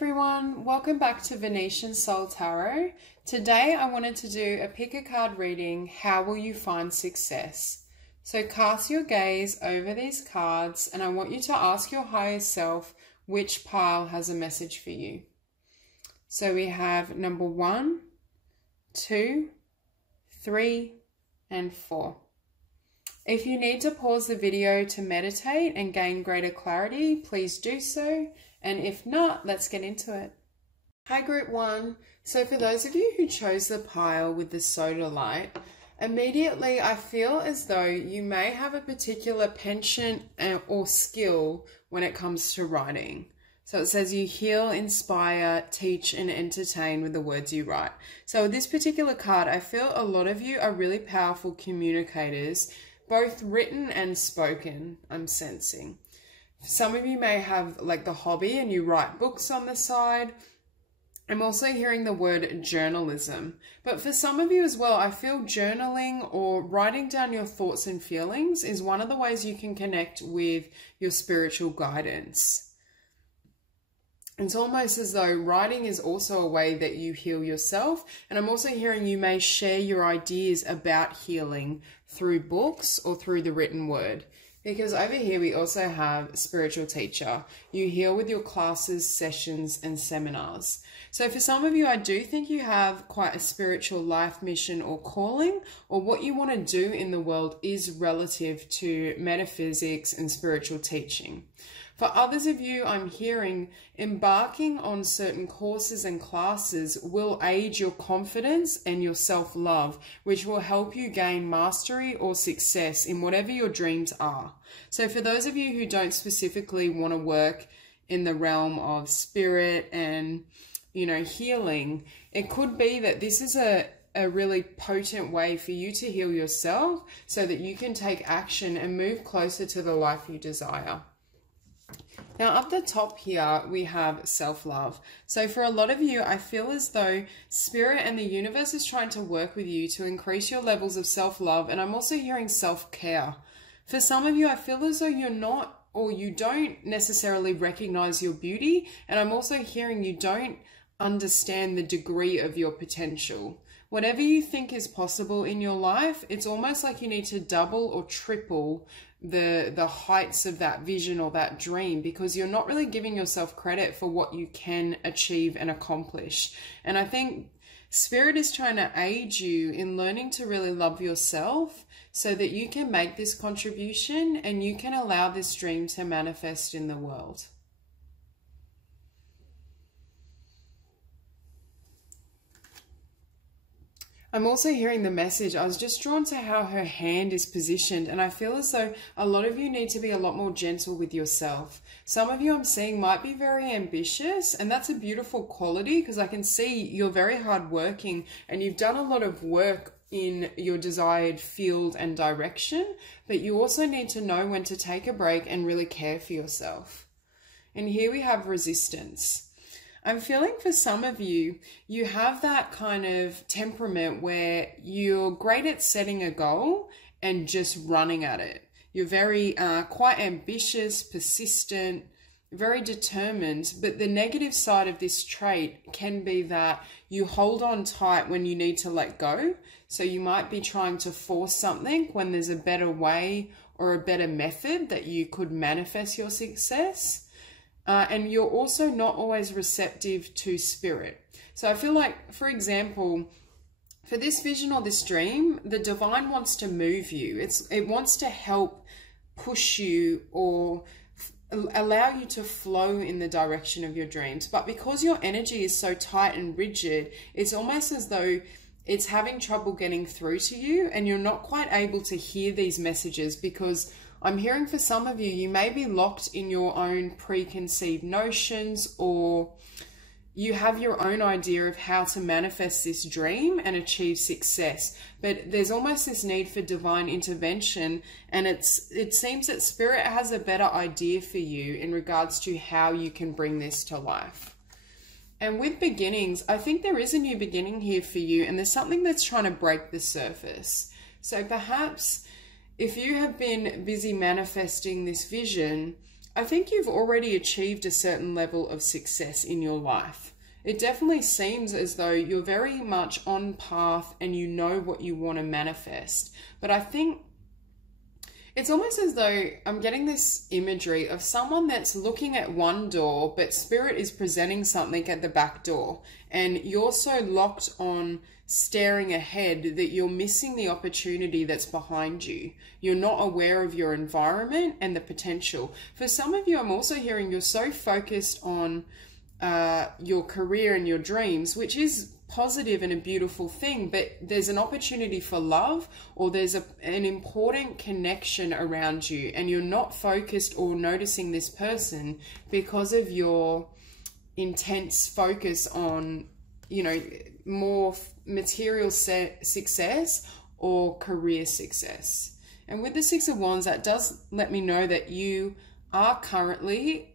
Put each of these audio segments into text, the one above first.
everyone, welcome back to Venusian Soul Tarot. Today I wanted to do a pick a card reading, how will you find success? So cast your gaze over these cards and I want you to ask your higher self which pile has a message for you. So we have number 1, 2, 3 and 4. If you need to pause the video to meditate and gain greater clarity, please do so. And if not, let's get into it. Hi Group 1. So for those of you who chose the pile with the Sodalite, immediately I feel as though you may have a particular penchant or skill when it comes to writing. So it says you heal, inspire, teach and entertain with the words you write. So with this particular card, I feel a lot of you are really powerful communicators, both written and spoken, I'm sensing. Some of you may have like the hobby and you write books on the side. I'm also hearing the word journalism. But for some of you as well, I feel journaling or writing down your thoughts and feelings is one of the ways you can connect with your spiritual guidance. It's almost as though writing is also a way that you heal yourself. And I'm also hearing you may share your ideas about healing through books or through the written word. Because over here we also have spiritual teacher. You heal with your classes, sessions and seminars. So for some of you, I do think you have quite a spiritual life mission or calling, or what you want to do in the world is relative to metaphysics and spiritual teaching. For others of you, I'm hearing embarking on certain courses and classes will aid your confidence and your self-love, which will help you gain mastery or success in whatever your dreams are. So for those of you who don't specifically want to work in the realm of spirit and, healing, it could be that this is a really potent way for you to heal yourself so that you can take action and move closer to the life you desire. Now up the top here, we have self-love. So for a lot of you, I feel as though spirit and the universe is trying to work with you to increase your levels of self-love. And I'm also hearing self-care. For some of you, I feel as though you're not, or you don't necessarily recognize your beauty. And I'm also hearing you don't understand the degree of your potential. Whatever you think is possible in your life, it's almost like you need to double or triple the heights of that vision or that dream, because you're not really giving yourself credit for what you can achieve and accomplish. And I think spirit is trying to aid you in learning to really love yourself so that you can make this contribution and you can allow this dream to manifest in the world. I'm also hearing the message. I was just drawn to how her hand is positioned, and I feel as though a lot of you need to be a lot more gentle with yourself. Some of you I'm seeing might be very ambitious, and that's a beautiful quality because I can see you're very hardworking and you've done a lot of work in your desired field and direction, but you also need to know when to take a break and really care for yourself. And here we have resistance. I'm feeling for some of you, you have that kind of temperament where you're great at setting a goal and just running at it. You're very quite ambitious, persistent, very determined, but the negative side of this trait can be that you hold on tight when you need to let go. So you might be trying to force something when there's a better way or a better method that you could manifest your success. And you're also not always receptive to spirit. So I feel like, for example, for this vision or this dream, the divine wants to move you. It wants to help push you or allow you to flow in the direction of your dreams. But because your energy is so tight and rigid, it's almost as though it's having trouble getting through to you and you're not quite able to hear these messages, because I'm hearing for some of you, you may be locked in your own preconceived notions, or you have your own idea of how to manifest this dream and achieve success. But there's almost this need for divine intervention, and it seems that spirit has a better idea for you in regards to how you can bring this to life. And with beginnings, I think there is a new beginning here for you, and there's something that's trying to break the surface. So perhaps if you have been busy manifesting this vision, I think you've already achieved a certain level of success in your life. It definitely seems as though you're very much on path and you know what you want to manifest. But I think it's almost as though I'm getting this imagery of someone that's looking at one door, but spirit is presenting something at the back door. And you're so locked on staring ahead that you're missing the opportunity that's behind you. You're not aware of your environment and the potential. For some of you, I'm also hearing you're so focused on your career and your dreams, which is positive and a beautiful thing, but there's an opportunity for love, or there's an important connection around you, and you're not focused or noticing this person because of your intense focus on, you know, more material success or career success. And with the Six of Wands, that does let me know that you are currently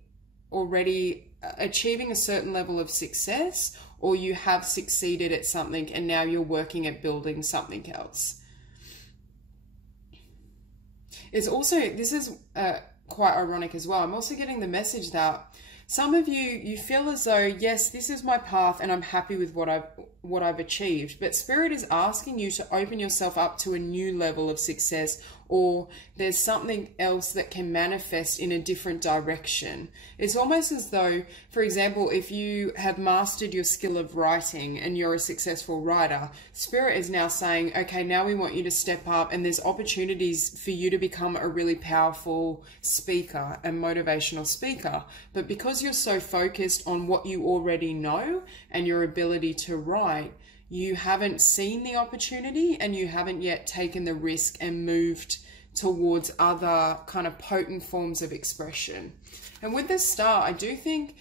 already achieving a certain level of success, or you have succeeded at something and now you're working at building something else. It's also, this is quite ironic as well. I'm also getting the message that some of you feel as though, yes, this is my path and I'm happy with what I've achieved, but Spirit is asking you to open yourself up to a new level of success, or there's something else that can manifest in a different direction. It's almost as though, for example, if you have mastered your skill of writing and you're a successful writer, Spirit is now saying, okay, now we want you to step up, and there's opportunities for you to become a really powerful speaker and motivational speaker. But because you're so focused on what you already know and your ability to write, you haven't seen the opportunity and you haven't yet taken the risk and moved towards other kind of potent forms of expression. And with the Star, I do think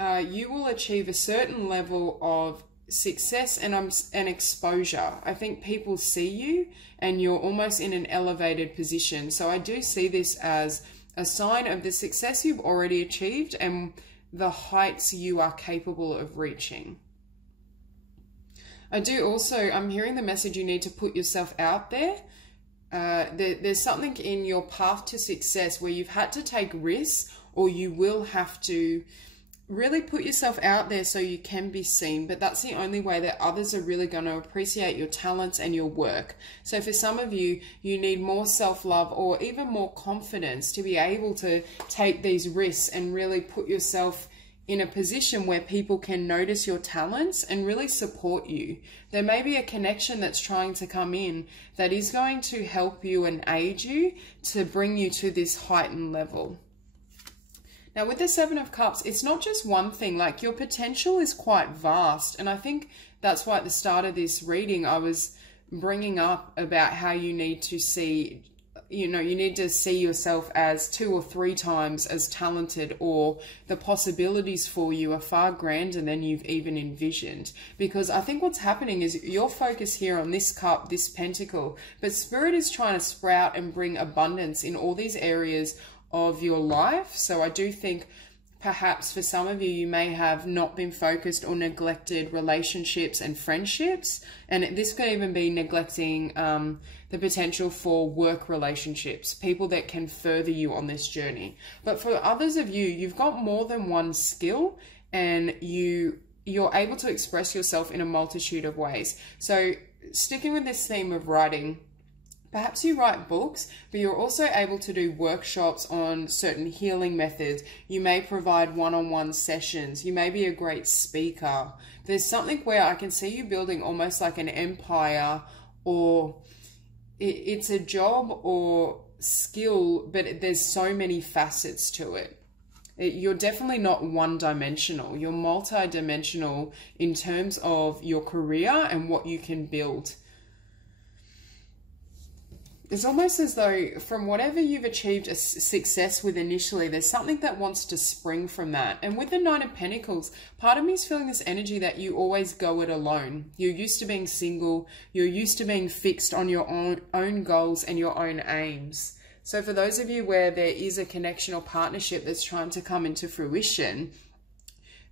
you will achieve a certain level of success and exposure. I think people see you and you're almost in an elevated position. So I do see this as a sign of the success you've already achieved and the heights you are capable of reaching. I do also, I'm hearing the message you need to put yourself out there. There's something in your path to success where you've had to take risks, or you will have to really put yourself out there so you can be seen. But that's the only way that others are really going to appreciate your talents and your work. So for some of you, you need more self-love or even more confidence to be able to take these risks and really put yourself in a position where people can notice your talents and really support you. There may be a connection that's trying to come in that is going to help you and aid you to bring you to this heightened level. Now with the Seven of Cups, it's not just one thing. Like, your potential is quite vast, and I think that's why at the start of this reading I was bringing up about how you need to see, you know, you need to see yourself as 2 or 3 times as talented, or the possibilities for you are far grander than you've even envisioned. Because I think what's happening is your focus here on this cup, this pentacle, but Spirit is trying to sprout and bring abundance in all these areas of your life. So I do think perhaps for some of you, you may have not been focused or neglected relationships and friendships. And this could even be neglecting the potential for work relationships, people that can further you on this journey. But for others of you, you've got more than one skill, and you're able to express yourself in a multitude of ways. So sticking with this theme of writing, perhaps you write books, but you're also able to do workshops on certain healing methods. You may provide one-on-one sessions. You may be a great speaker. There's something where I can see you building almost like an empire, or it's a job or skill, but there's so many facets to it. You're definitely not one-dimensional. You're multi-dimensional in terms of your career and what you can build. It's almost as though from whatever you've achieved a success with initially, there's something that wants to spring from that. And with the Nine of Pentacles, part of me is feeling this energy that you always go it alone. You're used to being single. You're used to being fixed on your own goals and your own aims. So for those of you where there is a connection or partnership that's trying to come into fruition,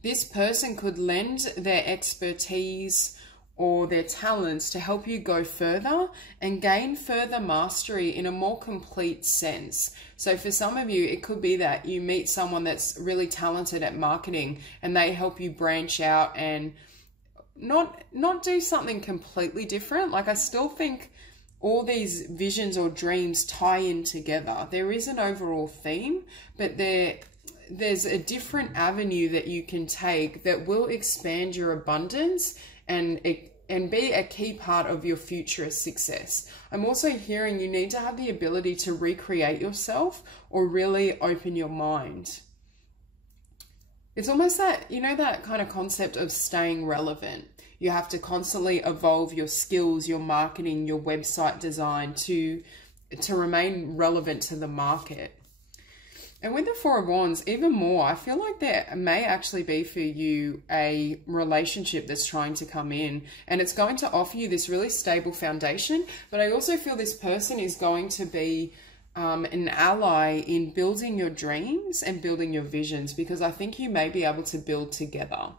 this person could lend their expertise or their talents to help you go further and gain further mastery in a more complete sense. So for some of you, it could be that you meet someone that's really talented at marketing and they help you branch out and not do something completely different. Like, I still think all these visions or dreams tie in together. There is an overall theme, but there's a different avenue that you can take that will expand your abundance and be a key part of your future success. I'm also hearing you need to have the ability to recreate yourself or really open your mind. It's almost that, you know, that kind of concept of staying relevant. You have to constantly evolve your skills, your marketing, your website design to remain relevant to the market. And with the Four of Wands, even more, I feel like there may actually be for you a relationship that's trying to come in, and it's going to offer you this really stable foundation. But I also feel this person is going to be an ally in building your dreams and building your visions, because I think you may be able to build together.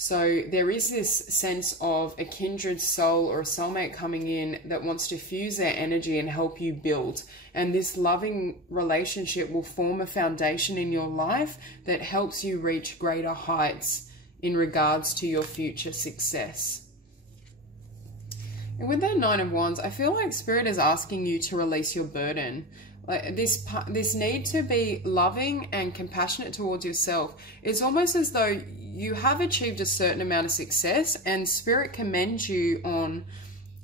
So there is this sense of a kindred soul or a soulmate coming in that wants to fuse their energy and help you build. And this loving relationship will form a foundation in your life that helps you reach greater heights in regards to your future success. And with the Nine of Wands, I feel like Spirit is asking you to release your burden. Like this need to be loving and compassionate towards yourself. It's almost as though you have achieved a certain amount of success and Spirit commends you on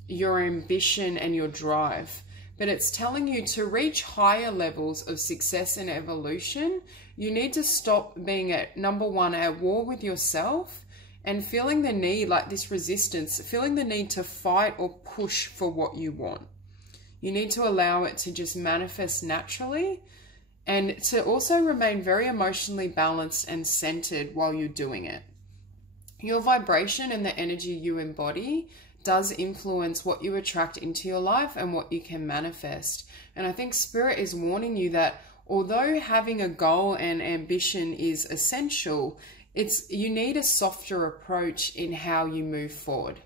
your ambition and your drive. But it's telling you to reach higher levels of success and evolution, you need to stop being at number one, at war with yourself and feeling the need, like this resistance, feeling the need to fight or push for what you want. You need to allow it to just manifest naturally and to also remain very emotionally balanced and centered while you're doing it. Your vibration and the energy you embody does influence what you attract into your life and what you can manifest. And I think Spirit is warning you that although having a goal and ambition is essential, you need a softer approach in how you move forward.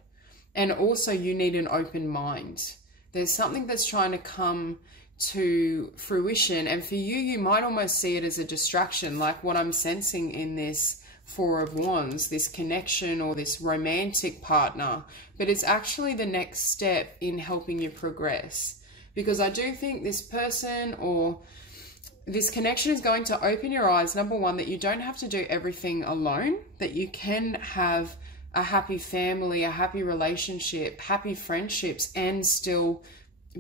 And also you need an open mind. There's something that's trying to come to fruition, and for you, you might almost see it as a distraction, like what I'm sensing in this Four of Wands, this connection or this romantic partner, but it's actually the next step in helping you progress. Because I do think this person or this connection is going to open your eyes, number one, that you don't have to do everything alone, that you can have a happy family, a happy relationship, happy friendships, and still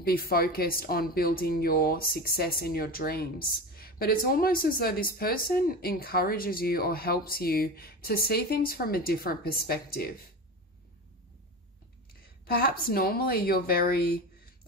be focused on building your success and your dreams. But it's almost as though this person encourages you or helps you to see things from a different perspective. Perhaps normally you're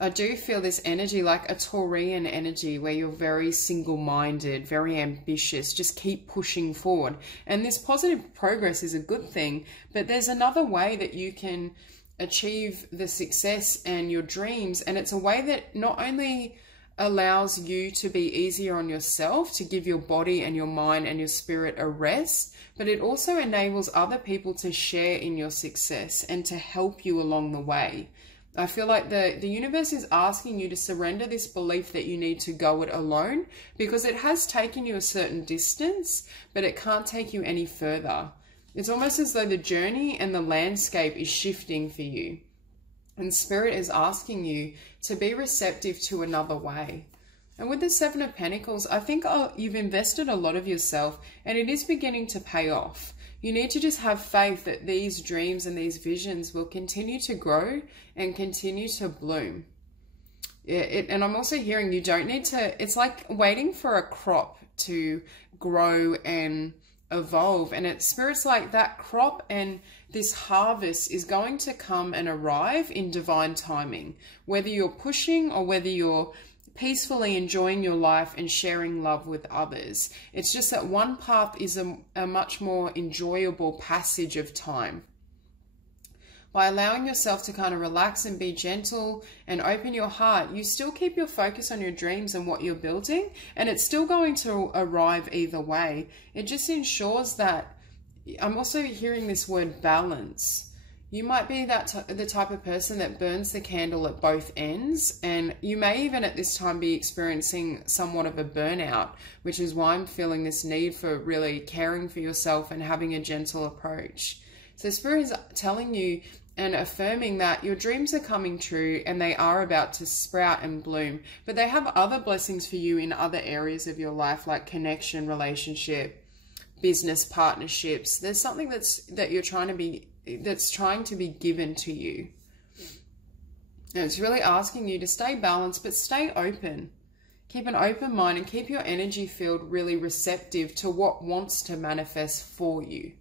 I do feel this energy like a Taurian energy where you're very single-minded, very ambitious, just keep pushing forward. And this positive progress is a good thing, but there's another way that you can achieve the success and your dreams. And it's a way that not only allows you to be easier on yourself, to give your body and your mind and your spirit a rest, but it also enables other people to share in your success and to help you along the way. I feel like the universe is asking you to surrender this belief that you need to go it alone, because it has taken you a certain distance, but it can't take you any further. It's almost as though the journey and the landscape is shifting for you. And Spirit is asking you to be receptive to another way. And with the Seven of Pentacles, I think you've invested a lot of yourself and it is beginning to pay off. You need to just have faith that these dreams and these visions will continue to grow and continue to bloom. And I'm also hearing you don't need to, it's like waiting for a crop to grow and evolve. And Spirit's like that crop and this harvest is going to come and arrive in divine timing. Whether you're pushing or whether you're peacefully enjoying your life and sharing love with others. It's just that one path is a much more enjoyable passage of time. By allowing yourself to kind of relax and be gentle and open your heart, you still keep your focus on your dreams and what you're building, and it's still going to arrive either way. It just ensures that, I'm also hearing this word balance. You might be the type of person that burns the candle at both ends, and you may even at this time be experiencing somewhat of a burnout, which is why I'm feeling this need for really caring for yourself and having a gentle approach. So Spirit is telling you and affirming that your dreams are coming true and they are about to sprout and bloom, but they have other blessings for you in other areas of your life, like connection, relationship, business partnerships. There's something that's trying to be given to you. And it's really asking you to stay balanced, but stay open. Keep an open mind and keep your energy field really receptive to what wants to manifest for you.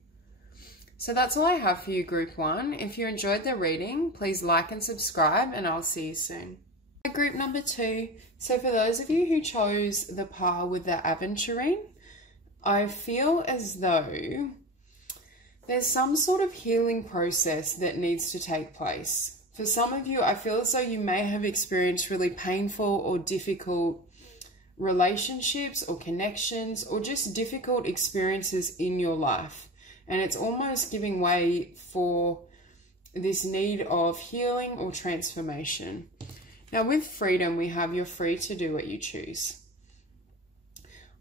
So that's all I have for you, Group 1. If you enjoyed the reading, please like and subscribe, and I'll see you soon. Group number 2. So for those of you who chose the pile with the Aventurine, I feel as though there's some sort of healing process that needs to take place. For some of you, I feel as though you may have experienced really painful or difficult relationships or connections, or just difficult experiences in your life. And it's almost giving way for this need of healing or transformation. Now with freedom, we have you're free to do what you choose.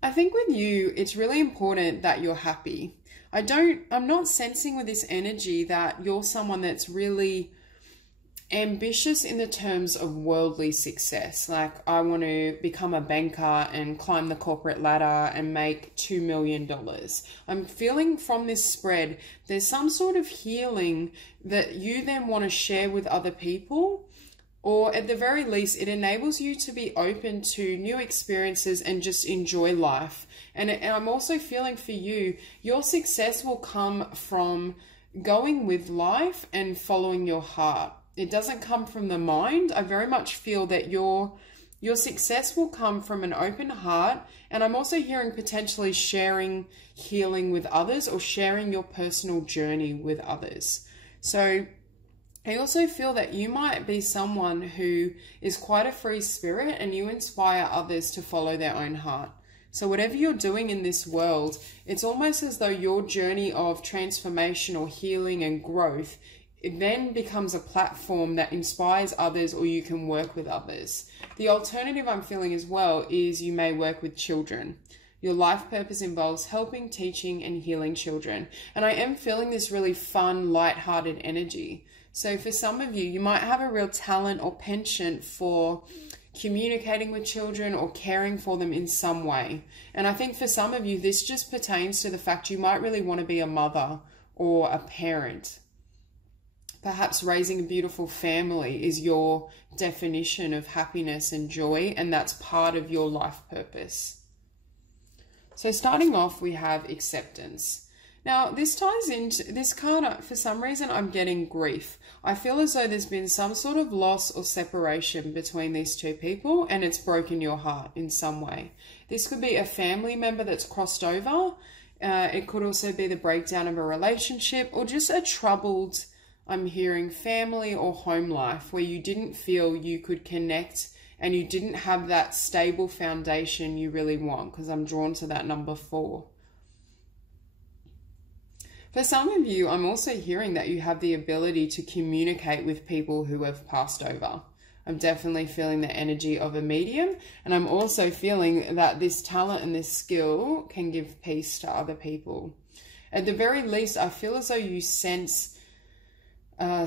I think with you, it's really important that you're happy. I'm not sensing with this energy that you're someone that's really ambitious in the terms of worldly success. Like, I want to become a banker and climb the corporate ladder and make $2 million. I'm feeling from this spread, there's some sort of healing that you then want to share with other people. Or at the very least, it enables you to be open to new experiences and just enjoy life. And I'm also feeling for you, your success will come from going with life and following your heart. It doesn't come from the mind. I very much feel that your success will come from an open heart. And I'm also hearing potentially sharing healing with others, or sharing your personal journey with others. So I also feel that you might be someone who is quite a free spirit, and you inspire others to follow their own heart. So whatever you're doing in this world, it's almost as though your journey of transformation or healing and growth, it then becomes a platform that inspires others, or you can work with others. The alternative I'm feeling as well is you may work with children. Your life purpose involves helping, teaching, and healing children. And I am feeling this really fun, light-hearted energy. So for some of you, you might have a real talent or penchant for communicating with children or caring for them in some way. And I think for some of you, this just pertains to the fact you might really want to be a mother or a parent. Perhaps raising a beautiful family is your definition of happiness and joy, and that's part of your life purpose. So starting off, we have acceptance. Now, this ties into this card. For some reason, I'm getting grief. I feel as though there's been some sort of loss or separation between these two people, and it's broken your heart in some way. This could be a family member that's crossed over. It could also be the breakdown of a relationship, or just a troubled, I'm hearing, family or home life where you didn't feel you could connect and you didn't have that stable foundation you really want, because I'm drawn to that number 4. For some of you, I'm also hearing that you have the ability to communicate with people who have passed over. I'm definitely feeling the energy of a medium, and I'm also feeling that this talent and this skill can give peace to other people. At the very least, I feel as though you sense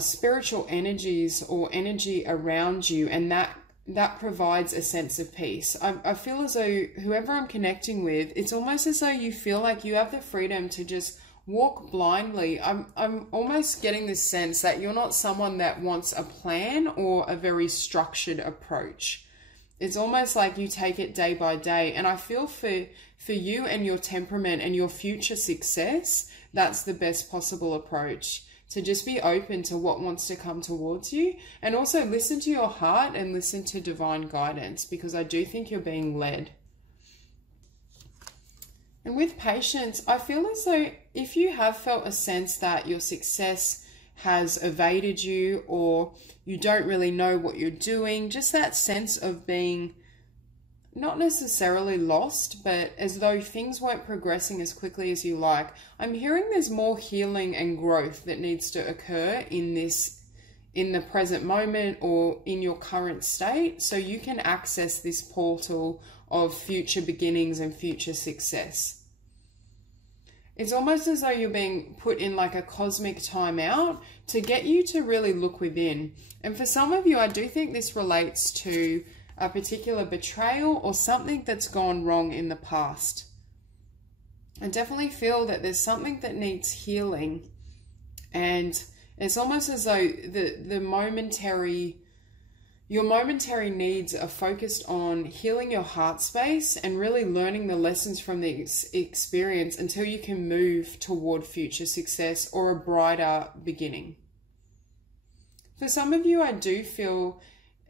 spiritual energies or energy around you, and that provides a sense of peace. I feel as though whoever I'm connecting with, it's almost as though you feel like you have the freedom to just walk blindly. I'm almost getting this sense that you're not someone that wants a plan or a very structured approach. It's almost like you take it day by day. And I feel for you and your temperament and your future success, that's the best possible approach. To just be open to what wants to come towards you, and also listen to your heart and listen to divine guidance, because I do think you're being led. And with patience, I feel as though if you have felt a sense that your success has evaded you, or you don't really know what you're doing, just that sense of being not necessarily lost, but as though things weren't progressing as quickly as you like. I'm hearing there's more healing and growth that needs to occur in the present moment or in your current state, so you can access this portal of future beginnings and future success. It's almost as though you're being put in like a cosmic timeout to get you to really look within. And for some of you, I do think this relates to a particular betrayal or something that's gone wrong in the past. I definitely feel that there's something that needs healing, and it's almost as though your momentary needs are focused on healing your heart space and really learning the lessons from the experience until you can move toward future success or a brighter beginning. For some of you, I do feel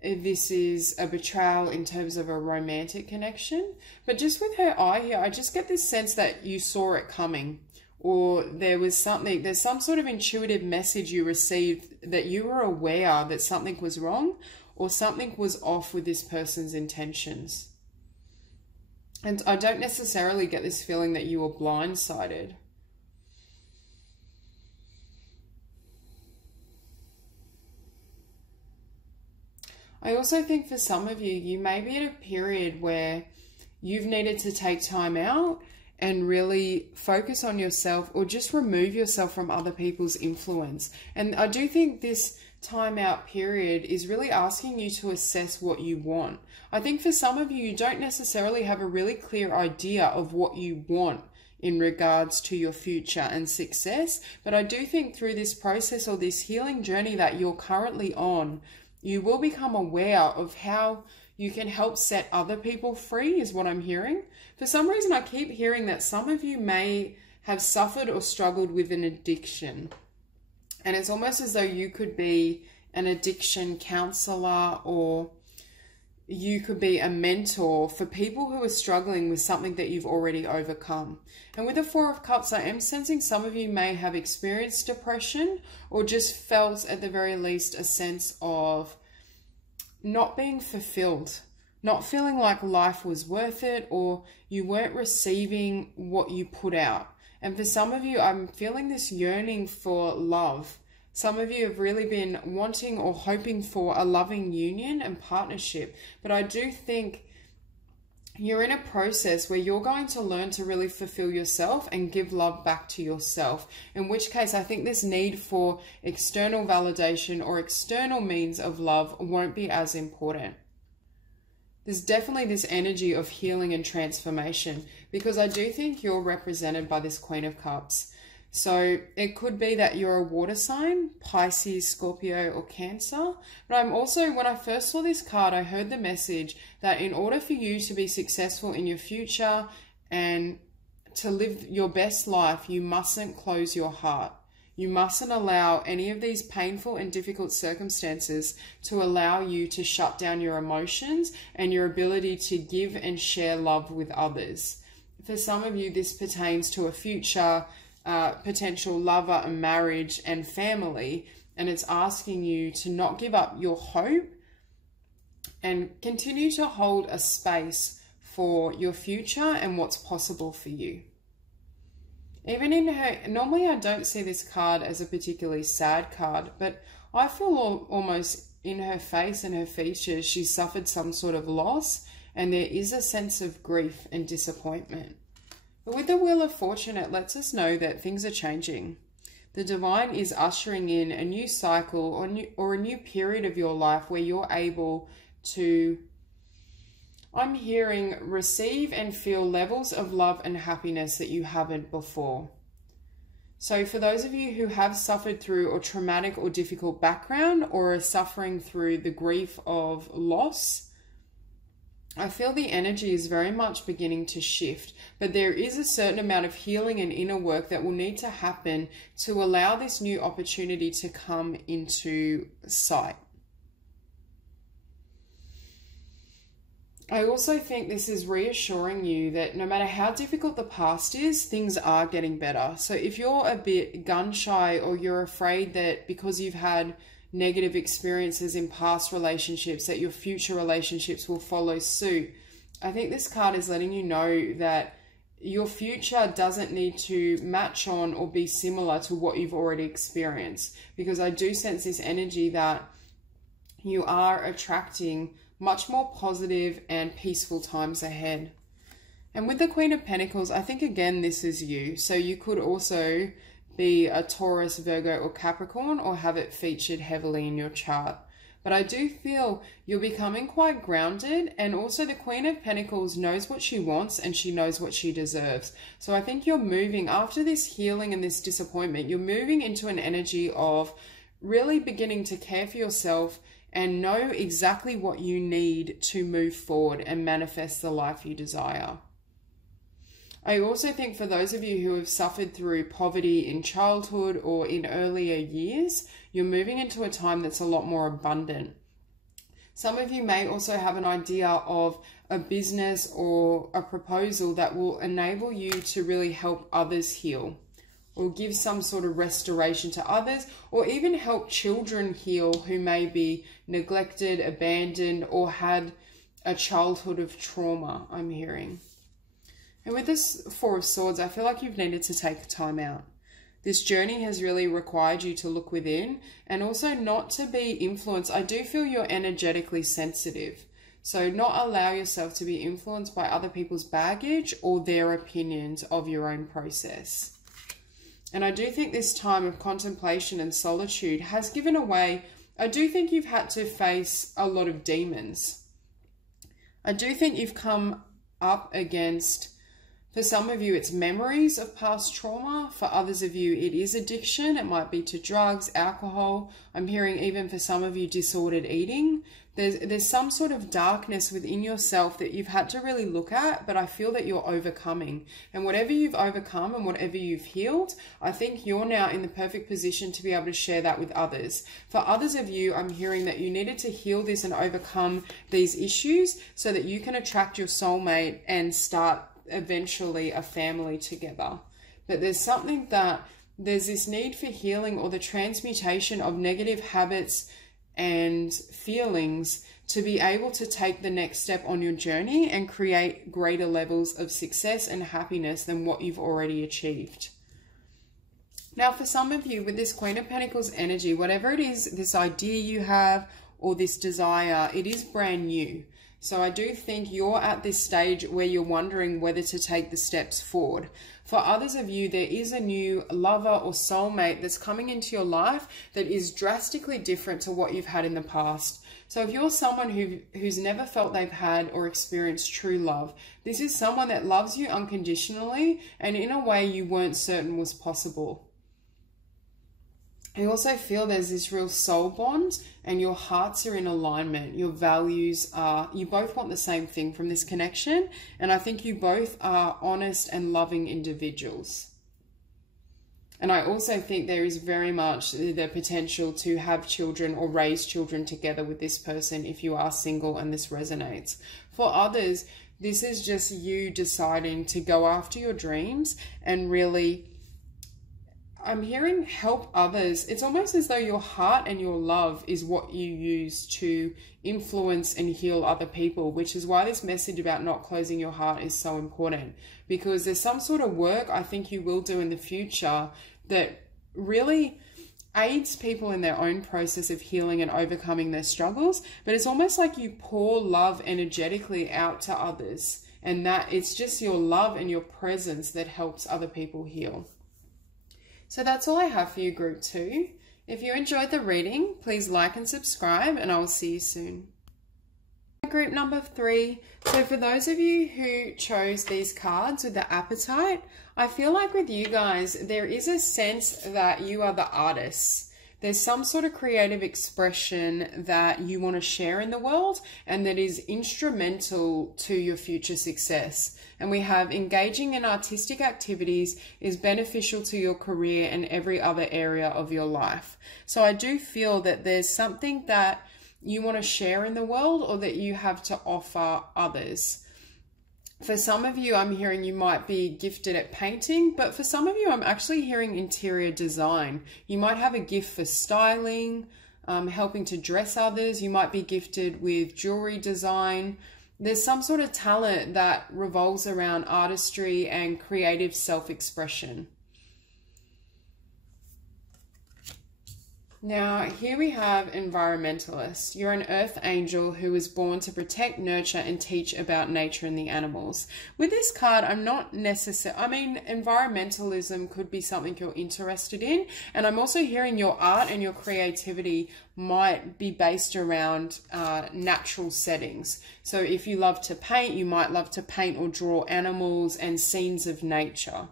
this is a betrayal in terms of a romantic connection, but just with her eye here, I just get this sense that you saw it coming, or there's some sort of intuitive message you received that you were aware that something was wrong or something was off with this person's intentions. And I don't necessarily get this feeling that you were blindsided. I also think for some of you, you may be at a period where you've needed to take time out and really focus on yourself, or just remove yourself from other people's influence. And I do think this time out period is really asking you to assess what you want. I think for some of you, you don't necessarily have a really clear idea of what you want in regards to your future and success. But I do think through this process or this healing journey that you're currently on, you will become aware of how you can help set other people free, is what I'm hearing. For some reason, I keep hearing that some of you may have suffered or struggled with an addiction. And it's almost as though you could be an addiction counselor, or you could be a mentor for people who are struggling with something that you've already overcome. And with the Four of Cups, I am sensing some of you may have experienced depression, or just felt at the very least a sense of not being fulfilled, not feeling like life was worth it, or you weren't receiving what you put out. And for some of you, I'm feeling this yearning for love. Some of you have really been wanting or hoping for a loving union and partnership. But I do think you're in a process where you're going to learn to really fulfill yourself and give love back to yourself. In which case, I think this need for external validation or external means of love won't be as important. There's definitely this energy of healing and transformation, because I do think you're represented by this Queen of Cups. So it could be that you're a water sign, Pisces, Scorpio, or Cancer. But I'm also, when I first saw this card, I heard the message that in order for you to be successful in your future and to live your best life, you mustn't close your heart. You mustn't allow any of these painful and difficult circumstances to allow you to shut down your emotions and your ability to give and share love with others. For some of you, this pertains to a future potential lover and marriage and family, and it's asking you to not give up your hope and continue to hold a space for your future and what's possible for you. Even in her, normally I don't see this card as a particularly sad card, but I feel almost in her face and her features, she's suffered some sort of loss, and there is a sense of grief and disappointment. But with the Wheel of Fortune, it lets us know that things are changing. The divine is ushering in a new cycle or a new period of your life where you're able to, I'm hearing, receive and feel levels of love and happiness that you haven't before. So for those of you who have suffered through a traumatic or difficult background, or are suffering through the grief of loss, I feel the energy is very much beginning to shift, but there is a certain amount of healing and inner work that will need to happen to allow this new opportunity to come into sight. I also think this is reassuring you that no matter how difficult the past is, things are getting better. So if you're a bit gun shy, or you're afraid that because you've had negative experiences in past relationships that your future relationships will follow suit, I think this card is letting you know that your future doesn't need to match on or be similar to what you've already experienced, because I do sense this energy that you are attracting much more positive and peaceful times ahead. And with the Queen of Pentacles, I think again this is you. So you could also be a Taurus, Virgo or Capricorn, or have it featured heavily in your chart. But I do feel you're becoming quite grounded, and also the Queen of Pentacles knows what she wants and she knows what she deserves. So I think you're moving, after this healing and this disappointment, you're moving into an energy of really beginning to care for yourself and know exactly what you need to move forward and manifest the life you desire. I also think for those of you who have suffered through poverty in childhood or in earlier years, you're moving into a time that's a lot more abundant. Some of you may also have an idea of a business or a proposal that will enable you to really help others heal, or give some sort of restoration to others, or even help children heal who may be neglected, abandoned, or had a childhood of trauma, I'm hearing. And with this Four of Swords, I feel like you've needed to take time out. This journey has really required you to look within and also not to be influenced. I do feel you're energetically sensitive. So not allow yourself to be influenced by other people's baggage or their opinions of your own process. And I do think this time of contemplation and solitude has given away. I do think you've had to face a lot of demons. I do think you've come up against, for some of you, it's memories of past trauma. For others of you, it is addiction. It might be to drugs, alcohol. I'm hearing even for some of you, disordered eating. There's some sort of darkness within yourself that you've had to really look at, but I feel that you're overcoming. And whatever you've overcome and whatever you've healed, I think you're now in the perfect position to be able to share that with others. For others of you, I'm hearing that you needed to heal this and overcome these issues so that you can attract your soulmate and start eventually a family together. But there's something that there's this need for healing or the transmutation of negative habits and feelings to be able to take the next step on your journey and create greater levels of success and happiness than what you've already achieved. Now, for some of you with this Queen of Pentacles energy, whatever it is, this idea you have or this desire, it is brand new. So I do think you're at this stage where you're wondering whether to take the steps forward. For others of you, there is a new lover or soulmate that's coming into your life that is drastically different to what you've had in the past. So if you're someone who's never felt they've had or experienced true love, this is someone that loves you unconditionally and in a way you weren't certain was possible. I also feel there's this real soul bond and your hearts are in alignment. Your values are, you both want the same thing from this connection. And I think you both are honest and loving individuals. And I also think there is very much the potential to have children or raise children together with this person if you are single and this resonates. For others, this is just you deciding to go after your dreams and really, I'm hearing, help others. It's almost as though your heart and your love is what you use to influence and heal other people, which is why this message about not closing your heart is so important, because there's some sort of work I think you will do in the future that really aids people in their own process of healing and overcoming their struggles. But it's almost like you pour love energetically out to others, and that it's just your love and your presence that helps other people heal. So that's all I have for you, Group 2. If you enjoyed the reading, please like and subscribe, and I will see you soon. Group number 3. So for those of you who chose these cards with the Apatite, I feel like with you guys, there is a sense that you are the artists. There's some sort of creative expression that you want to share in the world and that is instrumental to your future success. And we have engaging in artistic activities is beneficial to your career and every other area of your life. So I do feel that there's something that you want to share in the world or that you have to offer others. For some of you, I'm hearing you might be gifted at painting, but for some of you, I'm actually hearing interior design. You might have a gift for styling, helping to dress others. You might be gifted with jewelry design. there's some sort of talent that revolves around artistry and creative self-expression. Now, here we have environmentalist. You're an earth angel who was born to protect, nurture, and teach about nature and the animals. With this card, I'm not necessarily, I mean, environmentalism could be something you're interested in. And I'm also hearing your art and your creativity might be based around natural settings. So if you love to paint, you might love to paint or draw animals and scenes of nature.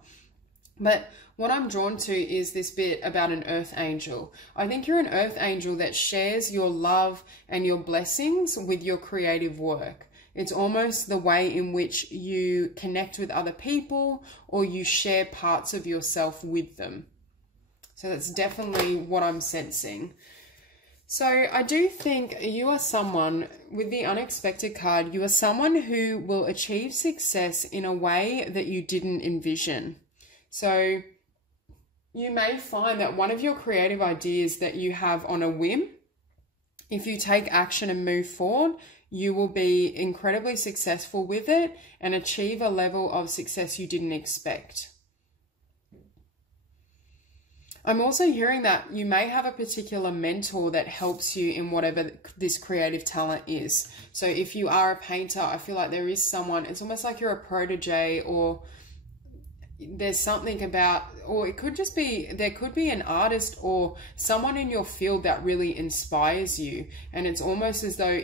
But what I'm drawn to is this bit about an earth angel. I think you're an earth angel that shares your love and your blessings with your creative work. It's almost the way in which you connect with other people or you share parts of yourself with them. So that's definitely what I'm sensing. So I do think you are someone, with the unexpected card, you are someone who will achieve success in a way that you didn't envision. So you may find that one of your creative ideas that you have on a whim, if you take action and move forward, you will be incredibly successful with it and achieve a level of success you didn't expect. I'm also hearing that you may have a particular mentor that helps you in whatever this creative talent is. So if you are a painter, I feel like there is someone, it's almost like you're a protege, or there's something about, or it could just be, there could be an artist or someone in your field that really inspires you. And it's almost as though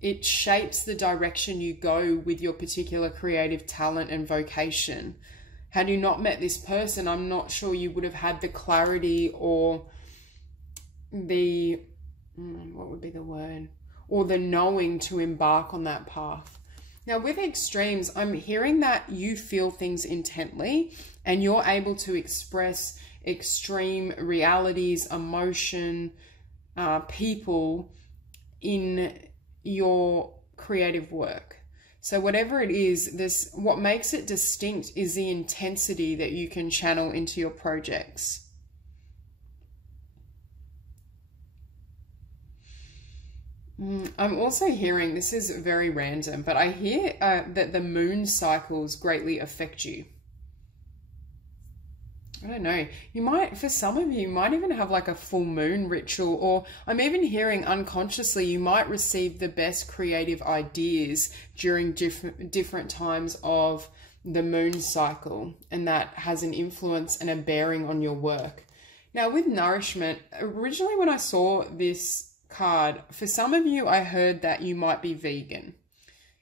it shapes the direction you go with your particular creative talent and vocation. Had you not met this person, I'm not sure you would have had the clarity or the, what would be the word? Or the knowing to embark on that path. Now with extremes, I'm hearing that you feel things intently and you're able to express extreme realities, emotion, people in your creative work. So whatever it is, what makes it distinct is the intensity that you can channel into your projects. I'm also hearing, this is very random, but I hear that the moon cycles greatly affect you. I don't know. You might, for some of you might even have like a full moon ritual, or I'm even hearing unconsciously you might receive the best creative ideas during different times of the moon cycle, and that has an influence and a bearing on your work. Now with nourishment, originally when I saw this card, for some of you I heard that you might be vegan.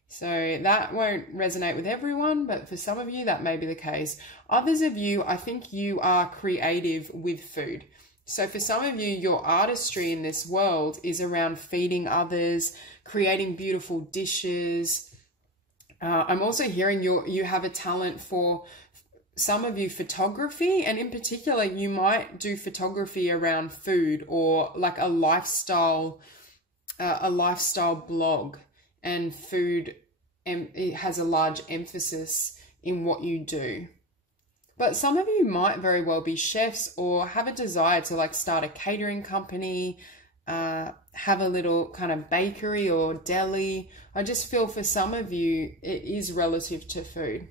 So that won't resonate with everyone, but for some of you that may be the case. Others of you, I think you are creative with food. So for some of you, your artistry in this world is around feeding others, creating beautiful dishes. I'm also hearing you have a talent for, some of you, photography, and in particular you might do photography around food or like a lifestyle blog, and food, and it has a large emphasis in what you do. But some of you might very well be chefs or have a desire to like start a catering company, have a little kind of bakery or deli. I just feel for some of you it is relative to food.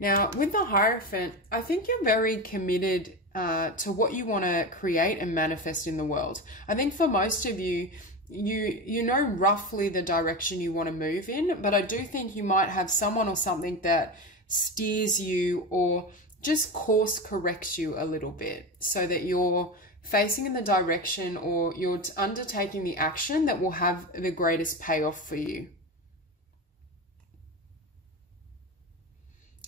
Now, with the Hierophant, I think you're very committed to what you want to create and manifest in the world. I think for most of you, you know roughly the direction you want to move in, but I do think you might have someone or something that steers you or just course corrects you a little bit so that you're facing in the direction, or you're undertaking the action that will have the greatest payoff for you.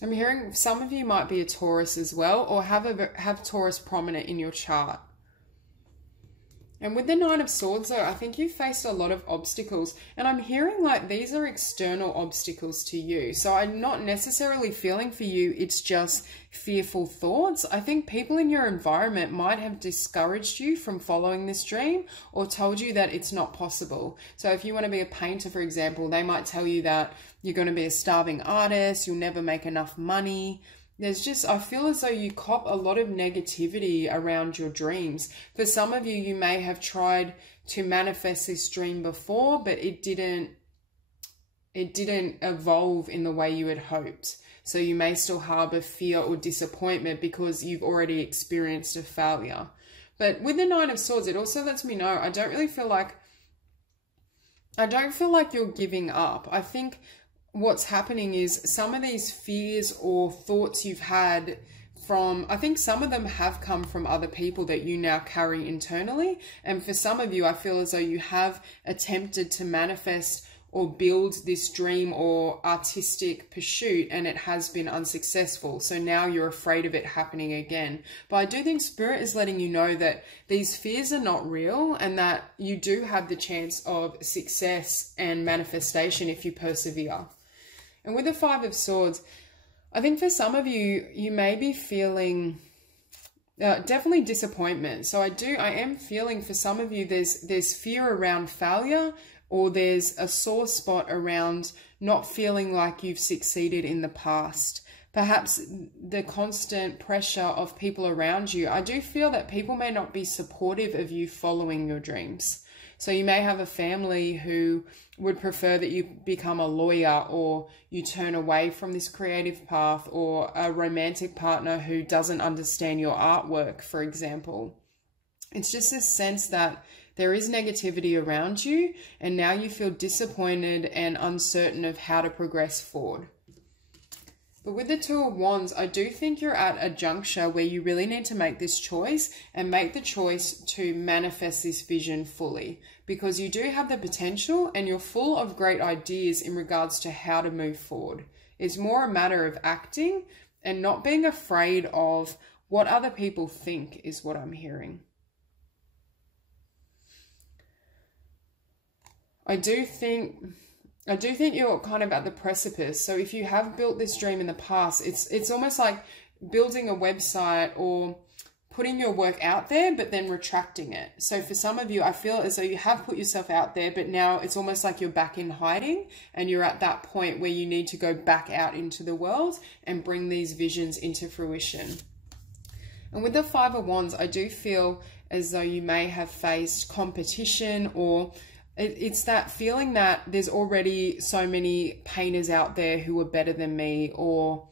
I'm hearing some of you might be a Taurus as well, or have Taurus prominent in your chart. And with the Nine of Swords though, I think you've faced a lot of obstacles, and I'm hearing like these are external obstacles to you. So I'm not necessarily feeling for you, it's just fearful thoughts. I think people in your environment might have discouraged you from following this dream or told you that it's not possible. So if you want to be a painter, for example, they might tell you that you're going to be a starving artist, you'll never make enough money. There's just, I feel as though you cop a lot of negativity around your dreams. For some of you, you may have tried to manifest this dream before, but it didn't it didn't evolve in the way you had hoped. So you may still harbor fear or disappointment because you've already experienced a failure. But with the Nine of Swords, it also lets me know I don't feel like you're giving up. I think what's happening is some of these fears or thoughts you've had from, I think some of them have come from other people that you now carry internally. And for some of you, I feel as though you have attempted to manifest or build this dream or artistic pursuit, and it has been unsuccessful. So now you're afraid of it happening again. But I do think Spirit is letting you know that these fears are not real, and that you do have the chance of success and manifestation if you persevere. And with the Five of Swords, I think for some of you, you may be feeling definitely disappointment. So I am feeling for some of you, there's fear around failure, or there's a sore spot around not feeling like you've succeeded in the past. Perhaps the constant pressure of people around you. I do feel that people may not be supportive of you following your dreams. So you may have a family who would prefer that you become a lawyer, or you turn away from this creative path, or a romantic partner who doesn't understand your artwork, for example. It's just this sense that there is negativity around you, and now you feel disappointed and uncertain of how to progress forward. But with the Two of Wands, I do think you're at a juncture where you really need to make this choice, and make the choice to manifest this vision fully, because you do have the potential and you're full of great ideas in regards to how to move forward. It's more a matter of acting and not being afraid of what other people think, is what I'm hearing. I do think you're kind of at the precipice. So if you have built this dream in the past, it's almost like building a website or putting your work out there, but then retracting it. So for some of you, I feel as though you have put yourself out there, but now it's almost like you're back in hiding, and you're at that point where you need to go back out into the world and bring these visions into fruition. And with the Five of Wands, I do feel as though you may have faced competition, or it's that feeling that there's already so many painters out there who are better than me, or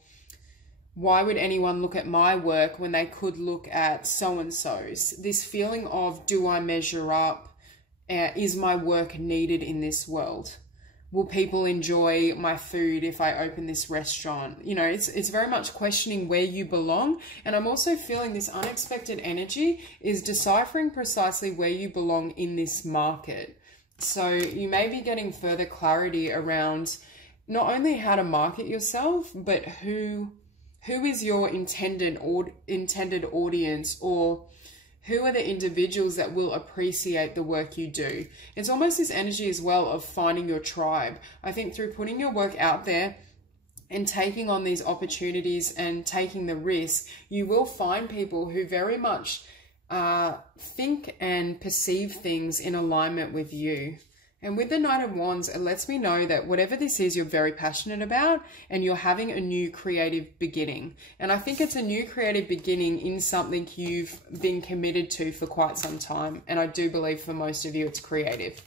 why would anyone look at my work when they could look at so-and-so's? This feeling of, do I measure up? Is my work needed in this world? Will people enjoy my food if I open this restaurant? You know, it's very much questioning where you belong. And I'm also feeling this unexpected energy is deciphering precisely where you belong in this market. So you may be getting further clarity around not only how to market yourself, but who is your intended audience, or who are the individuals that will appreciate the work you do. It's almost this energy as well of finding your tribe. I think through putting your work out there and taking on these opportunities and taking the risk, you will find people who very much think and perceive things in alignment with you. And with the Knight of Wands, it lets me know that whatever this is, you're very passionate about, and you're having a new creative beginning. And I think it's a new creative beginning in something you've been committed to for quite some time. And I do believe for most of you, it's creative.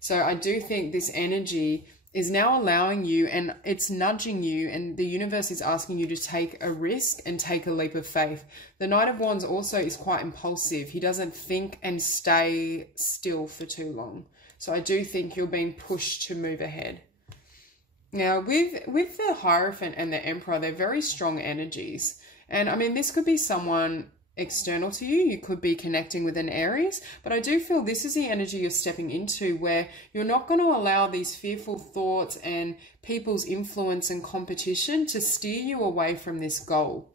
So I do think this energy is now allowing you, and it's nudging you, and the universe is asking you to take a risk and take a leap of faith. The Knight of Wands also is quite impulsive. He doesn't think and stay still for too long. So I do think you're being pushed to move ahead. Now, with the Hierophant and the Emperor, they're very strong energies. And I mean, this could be someone external to you. You could be connecting with an Aries, but I do feel this is the energy you're stepping into, where you're not going to allow these fearful thoughts and people's influence and competition to steer you away from this goal.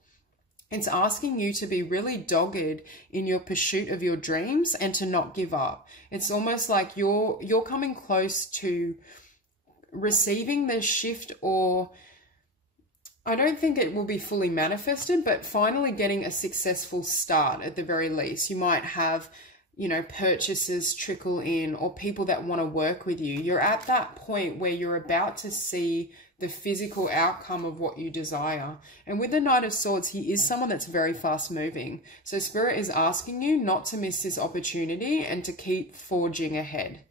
It's asking you to be really dogged in your pursuit of your dreams and to not give up. It's almost like you're coming close to receiving the shift, or I don't think it will be fully manifested, but finally getting a successful start at the very least. You might have, you know, purchases trickle in, or people that want to work with you. You're at that point where you're about to see the physical outcome of what you desire. And with the Knight of Swords, he is someone that's very fast moving. So Spirit is asking you not to miss this opportunity and to keep forging ahead.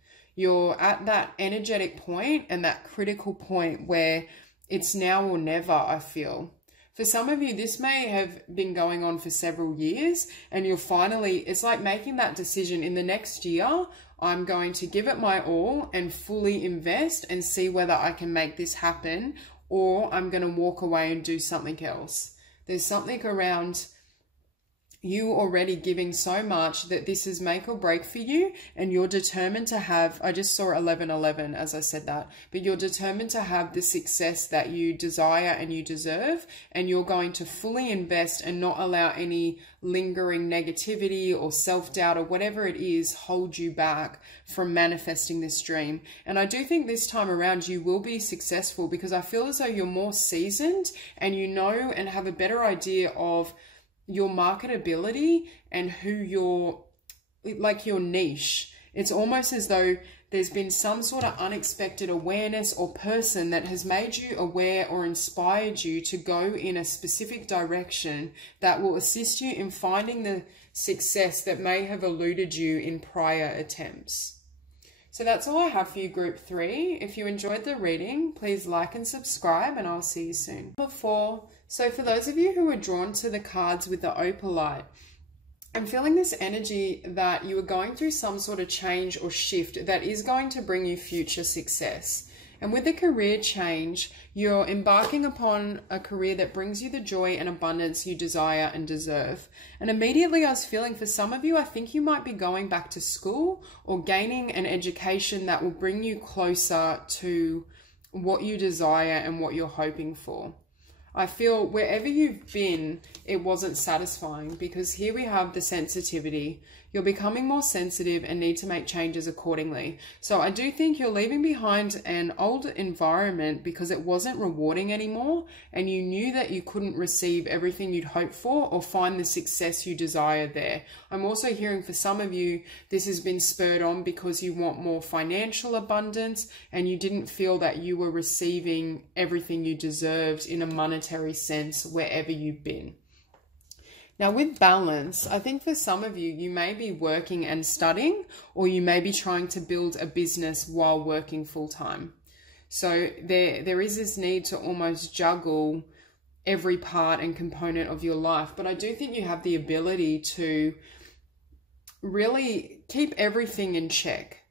You're at that energetic point and that critical point where it's now or never, I feel. For some of you, this may have been going on for several years, and you're finally, it's like making that decision in the next year. I'm going to give it my all and fully invest and see whether I can make this happen, or I'm going to walk away and do something else. There's something around you already giving so much that this is make or break for you, and you're determined to have, I just saw 1111 as I said that, but you're determined to have the success that you desire and you deserve, and you're going to fully invest and not allow any lingering negativity or self-doubt or whatever it is hold you back from manifesting this dream. And I do think this time around you will be successful, because I feel as though you're more seasoned and you know and have a better idea of your marketability and who your niche. It's almost as though there's been some sort of unexpected awareness or person that has made you aware or inspired you to go in a specific direction that will assist you in finding the success that may have eluded you in prior attempts. So that's all I have for you, Group 3. If you enjoyed the reading, please like and subscribe, and I'll see you soon. Number 4. So for those of you who are drawn to the cards with the Opalite, I'm feeling this energy that you are going through some sort of change or shift that is going to bring you future success. And with the career change, you're embarking upon a career that brings you the joy and abundance you desire and deserve. And immediately I was feeling, for some of you, I think you might be going back to school or gaining an education that will bring you closer to what you desire and what you're hoping for. I feel wherever you've been, it wasn't satisfying, because here we have the sensitivity. You're becoming more sensitive and need to make changes accordingly. So I do think you're leaving behind an old environment because it wasn't rewarding anymore, and you knew that you couldn't receive everything you'd hoped for or find the success you desire there. I'm also hearing for some of you, this has been spurred on because you want more financial abundance and you didn't feel that you were receiving everything you deserved in a monetary sense wherever you've been. Now with balance, I think for some of you, you may be working and studying, or you may be trying to build a business while working full-time. So there is this need to almost juggle every part and component of your life. But I do think you have the ability to really keep everything in check.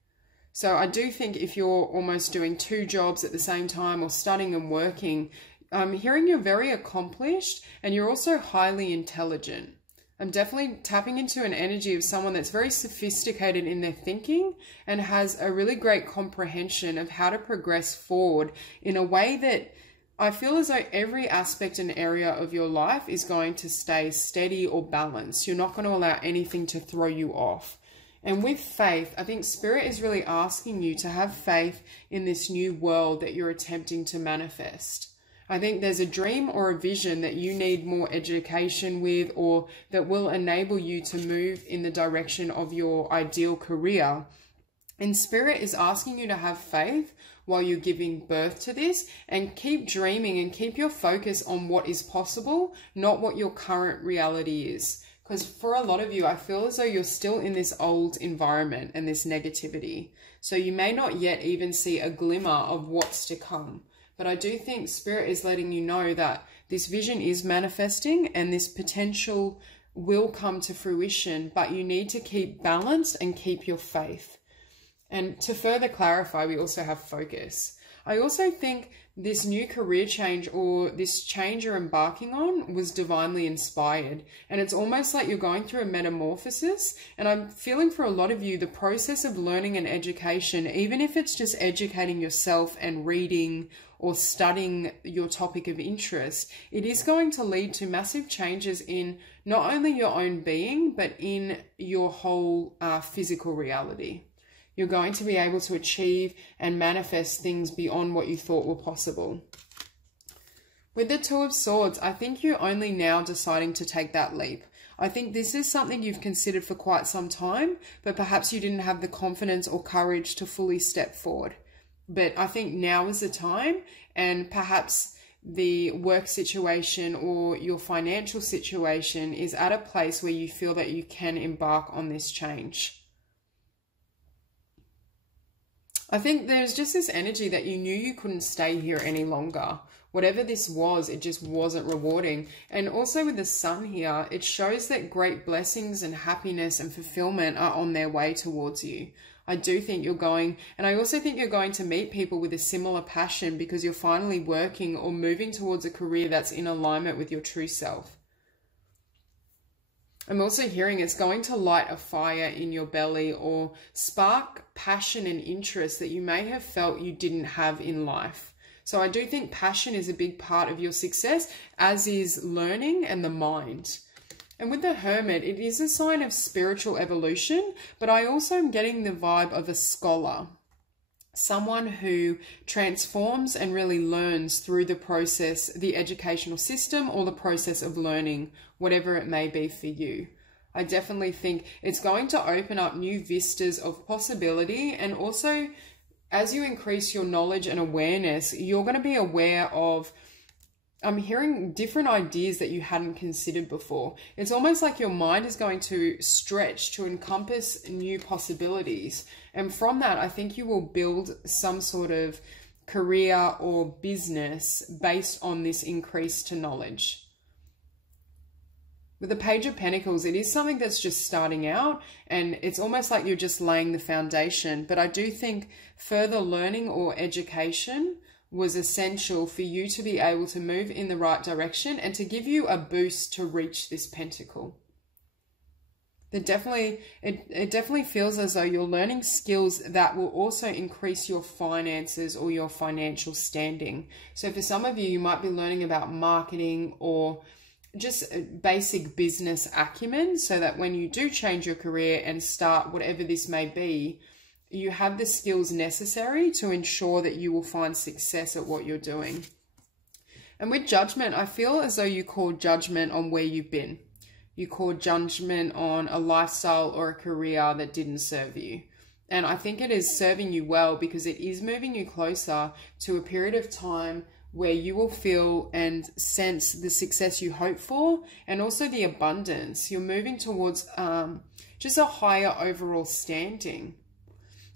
So I do think if you're almost doing 2 jobs at the same time, or studying and working, I'm hearing you're very accomplished and you're also highly intelligent. I'm definitely tapping into an energy of someone that's very sophisticated in their thinking and has a really great comprehension of how to progress forward in a way that I feel as though every aspect and area of your life is going to stay steady or balanced. You're not going to allow anything to throw you off. And with faith, I think Spirit is really asking you to have faith in this new world that you're attempting to manifest. I think there's a dream or a vision that you need more education with, or that will enable you to move in the direction of your ideal career. And Spirit is asking you to have faith while you're giving birth to this, and keep dreaming and keep your focus on what is possible, not what your current reality is. Because for a lot of you, I feel as though you're still in this old environment and this negativity. So you may not yet even see a glimmer of what's to come. But I do think Spirit is letting you know that this vision is manifesting and this potential will come to fruition, but you need to keep balanced and keep your faith. And to further clarify, we also have focus. I also think this new career change, or this change you're embarking on, was divinely inspired. And it's almost like you're going through a metamorphosis. And I'm feeling for a lot of you, the process of learning and education, even if it's just educating yourself and reading or studying your topic of interest, it is going to lead to massive changes in not only your own being, but in your whole physical reality. You're going to be able to achieve and manifest things beyond what you thought were possible. With the Two of Swords, I think you're only now deciding to take that leap. I think this is something you've considered for quite some time, but perhaps you didn't have the confidence or courage to fully step forward. But I think now is the time, and perhaps the work situation or your financial situation is at a place where you feel that you can embark on this change. I think there's just this energy that you knew you couldn't stay here any longer. Whatever this was, it just wasn't rewarding. And also with the sun here, it shows that great blessings and happiness and fulfillment are on their way towards you. I do think you're going, and I also think you're going to meet people with a similar passion because you're finally working or moving towards a career that's in alignment with your true self. I'm also hearing it's going to light a fire in your belly or spark passion and interest that you may have felt you didn't have in life. So I do think passion is a big part of your success, as is learning and the mind. And with the Hermit, it is a sign of spiritual evolution, but I also am getting the vibe of a scholar. Someone who transforms and really learns through the process, the educational system, or the process of learning, whatever it may be for you. I definitely think it's going to open up new vistas of possibility, and also as you increase your knowledge and awareness, you're going to be aware of, I'm hearing different ideas that you hadn't considered before. It's almost like your mind is going to stretch to encompass new possibilities. And from that, I think you will build some sort of career or business based on this increase to knowledge. With the Page of Pentacles, it is something that's just starting out, and it's almost like you're just laying the foundation. But I do think further learning or education was essential for you to be able to move in the right direction and to give you a boost to reach this pentacle. It definitely feels as though you're learning skills that will also increase your finances or your financial standing. So for some of you, you might be learning about marketing or just basic business acumen, so that when you do change your career and start whatever this may be, you have the skills necessary to ensure that you will find success at what you're doing. And with Judgment, I feel as though you call judgment on where you've been. You call judgment on a lifestyle or a career that didn't serve you. And I think it is serving you well, because it is moving you closer to a period of time where you will feel and sense the success you hope for, and also the abundance. You're moving towards just a higher overall standing.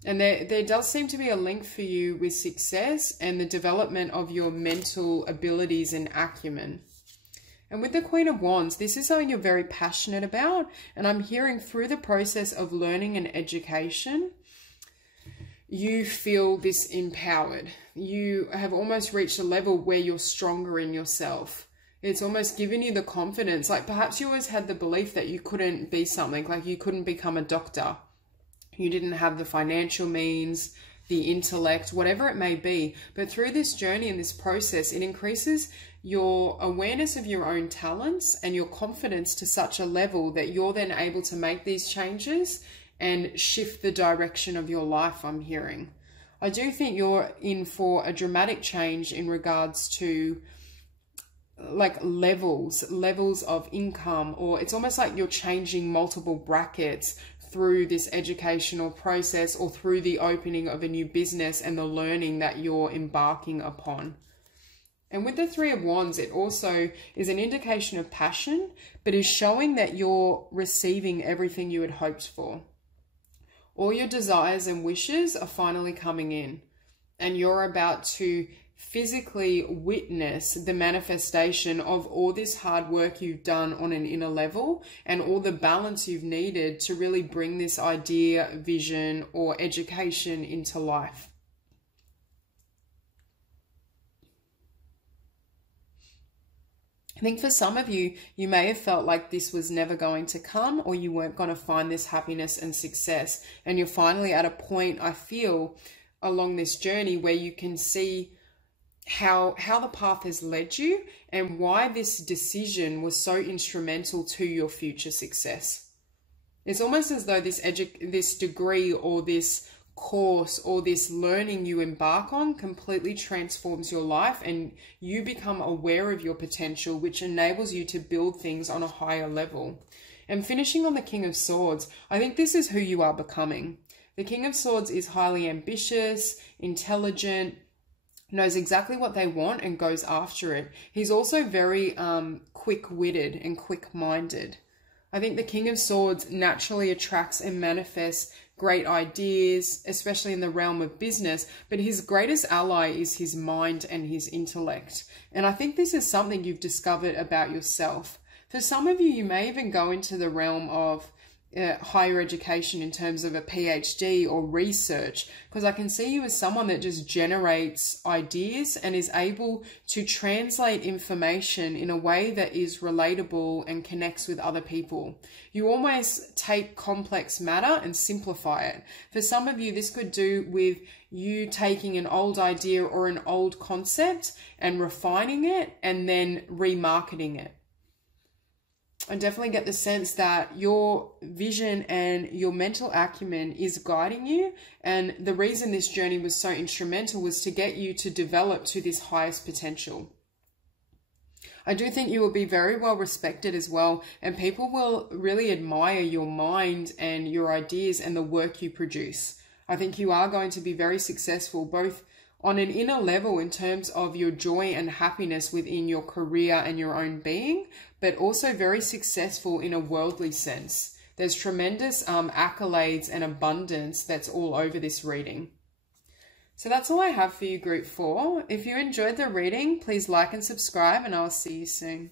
And there does seem to be a link for you with success and the development of your mental abilities and acumen. And with the Queen of Wands, this is something you're very passionate about. And I'm hearing through the process of learning and education, you feel this empowered. You have almost reached a level where you're stronger in yourself. It's almost given you the confidence. Like perhaps you always had the belief that you couldn't be something, like you couldn't become a doctor. You didn't have the financial means, the intellect, whatever it may be. But through this journey and this process, it increases your awareness of your own talents and your confidence to such a level that you're then able to make these changes and shift the direction of your life, I'm hearing. I do think you're in for a dramatic change in regards to like levels of income, or it's almost like you're changing multiple brackets through this educational process or through the opening of a new business and the learning that you're embarking upon. And with the Three of Wands, it also is an indication of passion, but is showing that you're receiving everything you had hoped for. All your desires and wishes are finally coming in, and you're about to physically witness the manifestation of all this hard work you've done on an inner level and all the balance you've needed to really bring this idea, vision, or education into life. I think for some of you, you may have felt like this was never going to come, or you weren't going to find this happiness and success. And you're finally at a point, I feel, along this journey where you can see how the path has led you and why this decision was so instrumental to your future success. It's almost as though this degree or this course or this learning you embark on completely transforms your life, and you become aware of your potential, which enables you to build things on a higher level. And finishing on the King of Swords, I think this is who you are becoming. The King of Swords is highly ambitious, intelligent, knows exactly what they want and goes after it. He's also very quick-witted and quick-minded. I think the King of Swords naturally attracts and manifests great ideas, especially in the realm of business, but his greatest ally is his mind and his intellect. And I think this is something you've discovered about yourself. For some of you, you may even go into the realm of higher education in terms of a PhD or research, because I can see you as someone that just generates ideas and is able to translate information in a way that is relatable and connects with other people. You almost take complex matter and simplify it. For some of you, this could do with you taking an old idea or an old concept and refining it and then remarketing it. I definitely get the sense that your vision and your mental acumen is guiding you. And the reason this journey was so instrumental was to get you to develop to this highest potential. I do think you will be very well respected as well. And people will really admire your mind and your ideas and the work you produce. I think you are going to be very successful, both on an inner level in terms of your joy and happiness within your career and your own being, but also very successful in a worldly sense. There's tremendous accolades and abundance that's all over this reading. So that's all I have for you, Group 4. If you enjoyed the reading, please like and subscribe, and I'll see you soon.